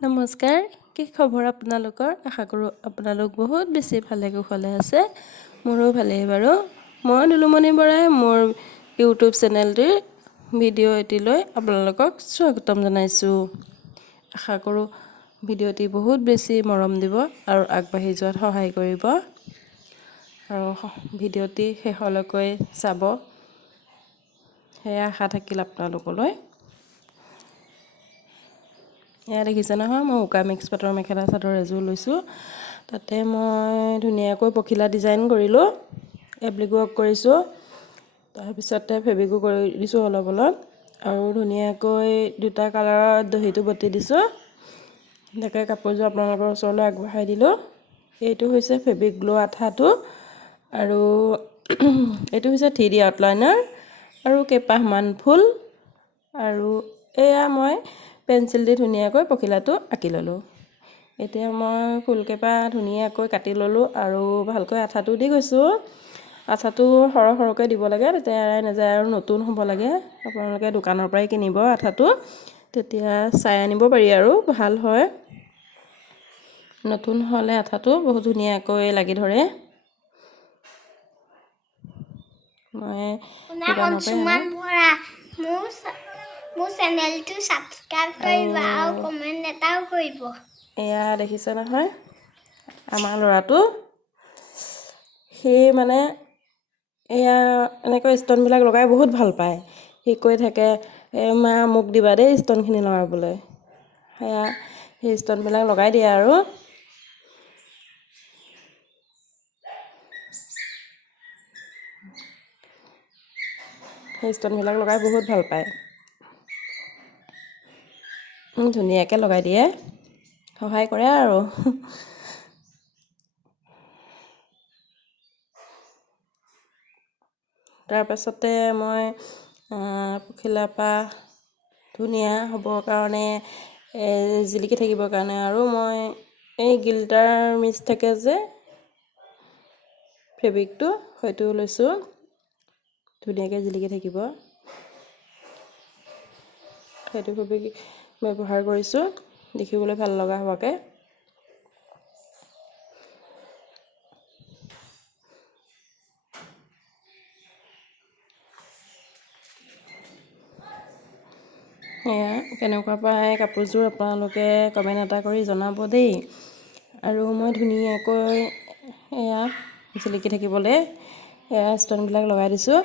নমস্কাৰ, কি খবৰ আপোনালোকৰ? আশা কৰোঁ আপোনালোক বহুত বেছি ভালে কুশলে আছে। মোৰো ভালেই বাৰু। মই দুলুমণি বৰাই মোৰ ইউটিউব চেনেলটিৰ ভিডিঅ' এটিলৈ আপোনালোকক স্বাগতম জনাইছোঁ। আশা কৰোঁ ভিডিঅ'টি বহুত বেছি মৰম দিব আৰু আগবাঢ়ি যোৱাত সহায় কৰিব। আৰু ভিডিঅ'টি শেষলৈকে চাব, সেয়া আশা থাকিল আপোনালোকলৈ। এয়া দেখিছে নহয়, মই উকা মিক্স পাটৰ মেখেলা চাদৰ এযোৰ লৈছোঁ। তাতে মই ধুনীয়াকৈ পখিলা ডিজাইন কৰিলোঁ, এপ্লিক ৱৰ্ক কৰিছোঁ। তাৰপিছতে ফেব্ৰিকো কৰি দিছোঁ অলপ অলপ, আৰু ধুনীয়াকৈ দুটা কালাৰত দহিটো বটি দিছোঁ। এনেকৈ কাপোৰযোৰ আপোনালোকৰ ওচৰলৈ আগবঢ়াই দিলোঁ। এইটো হৈছে ফেব্ৰিক গ্লো আঠাটো, আৰু এইটো হৈছে 3D আউটলাইনাৰ আৰু কেইপাহমান ফুল, আৰু এয়া মই পেঞ্চিল দি ধুনীয়াকৈ পখিলাটো আঁকি ল'লোঁ। এতিয়া মই ফুলকেইপাহ ধুনীয়াকৈ কাটি ল'লোঁ আৰু ভালকৈ আঠাটো দি গৈছোঁ। আঠাটো সৰহ সৰহকৈ দিব লাগে, তেতিয়া এৰাই নাযায় আৰু নতুন হ'ব লাগে। আপোনালোকে দোকানৰ পৰাই কিনিব আঠাটো, তেতিয়া চাই আনিব পাৰি আৰু ভাল হয়। নতুন হ'লে আঠাটো বহুত ধুনীয়াকৈ লাগি ধৰে। মই দোকানৰ পৰাই আনো। মোৰ চেনেলটো সাবস্ক্ৰাইব কৰিব আৰু কমেণ্ট এটাও কৰিব। এয়া দেখিছে নহয়, আমাৰ ল'ৰাটো সি মানে এয়া এনেকৈ ষ্টনবিলাক লগাই বহুত ভাল পায়। সি কৈ থাকে, মা মোক দিবা দেই ষ্টনখিনি লগাবলৈ। সেয়া সেই ষ্টনবিলাক লগাই দিয়ে আৰু। সেই ষ্টনবিলাক লগাই বহুত ভাল পায়। ধুনীয়াকৈ লগাই দিয়ে, সহায় কৰে আৰু। তাৰপাছতে মই পখিলাপাহ ধুনীয়া হ'বৰ কাৰণে, জিলিকি থাকিবৰ কাৰণে আৰু মই এই গিল্টাৰ মিক্স থাকে যে ফেব্ৰিকটো, হয়তো লৈছোঁ। ধুনীয়াকৈ জিলিকি থাকিব, সেইটো ফেব্ৰিক ব্যৱহাৰ কৰিছোঁ, দেখিবলৈ ভাল লগা হোৱাকৈ। এয়া কেনেকুৱা পায় কাপোৰযোৰ আপোনালোকে কমেণ্ট এটা কৰি জনাব দেই। আৰু মই ধুনীয়াকৈ এয়া জিলিকি থাকিবলৈ এয়া ষ্টনবিলাক লগাই দিছোঁ,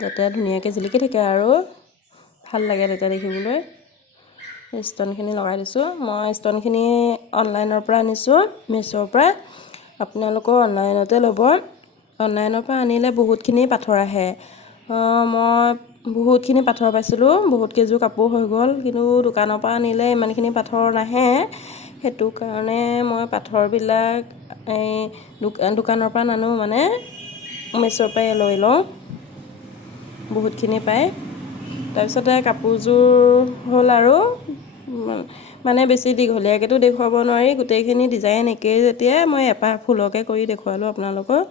যাতে ধুনীয়াকৈ জিলিকি থাকে আৰু ভাল লাগে তেতিয়া দেখিবলৈ। ষ্টনখিনি লগাই দিছোঁ। মই ষ্টনখিনি অনলাইনৰ পৰা আনিছোঁ, মিছ'ৰ পৰা। আপোনালোকেও অনলাইনতে ল'ব। অনলাইনৰ পৰা আনিলে বহুতখিনি পাথৰ আহে। মই বহুতখিনি পাথৰ পাইছিলোঁ, বহুত কেইযোৰ কাপোৰ হৈ গ'ল, কিন্তু দোকানৰ পৰা আনিলে ইমানখিনি পাথৰ নাহে। সেইটো কাৰণে মই পাথৰবিলাক দোকানৰ পৰা নানো, মানে মিছ'ৰ পৰাই লৈ লওঁ, বহুতখিনি পায়। তাৰপিছতে কাপোৰযোৰ হ'ল আৰু মানে বেছি দীঘলীয়াকৈতো দেখুৱাব নোৱাৰি, গোটেইখিনি ডিজাইন একেই যেতিয়া মই এপাহ ফুলকৈ কৰি দেখুৱালোঁ আপোনালোকক।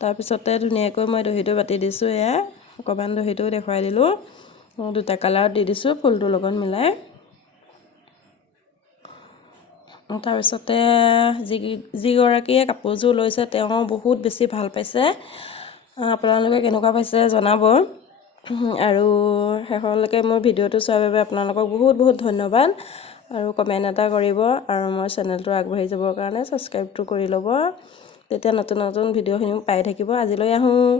তাৰপিছতে ধুনীয়াকৈ মই দহিটো বাতি দিছোঁ, এয়া অকণমান দহিটো দেখুৱাই দিলোঁ। দুটা কালাৰত দি দিছোঁ ফুলটোৰ লগত মিলাই। তাৰপিছতে যিগৰাকীয়ে কাপোৰযোৰ লৈছে তেওঁ বহুত বেছি ভাল পাইছে। আপোনালোকে কেনেকুৱা পাইছে জনাব। আৰু শেষলৈকে মোৰ ভিডিঅ'টো চোৱাৰ বাবে আপোনালোকক বহুত বহুত ধন্যবাদ। আৰু কমেণ্ট এটা কৰিব, আৰু মোৰ চেনেলটো আগবাঢ়ি যাবৰ কাৰণে ছাবস্ক্ৰাইবটো কৰি ল'ব, তেতিয়া নতুন নতুন ভিডিঅ'খিনি পাই থাকিব। আজিলৈ আহোঁ।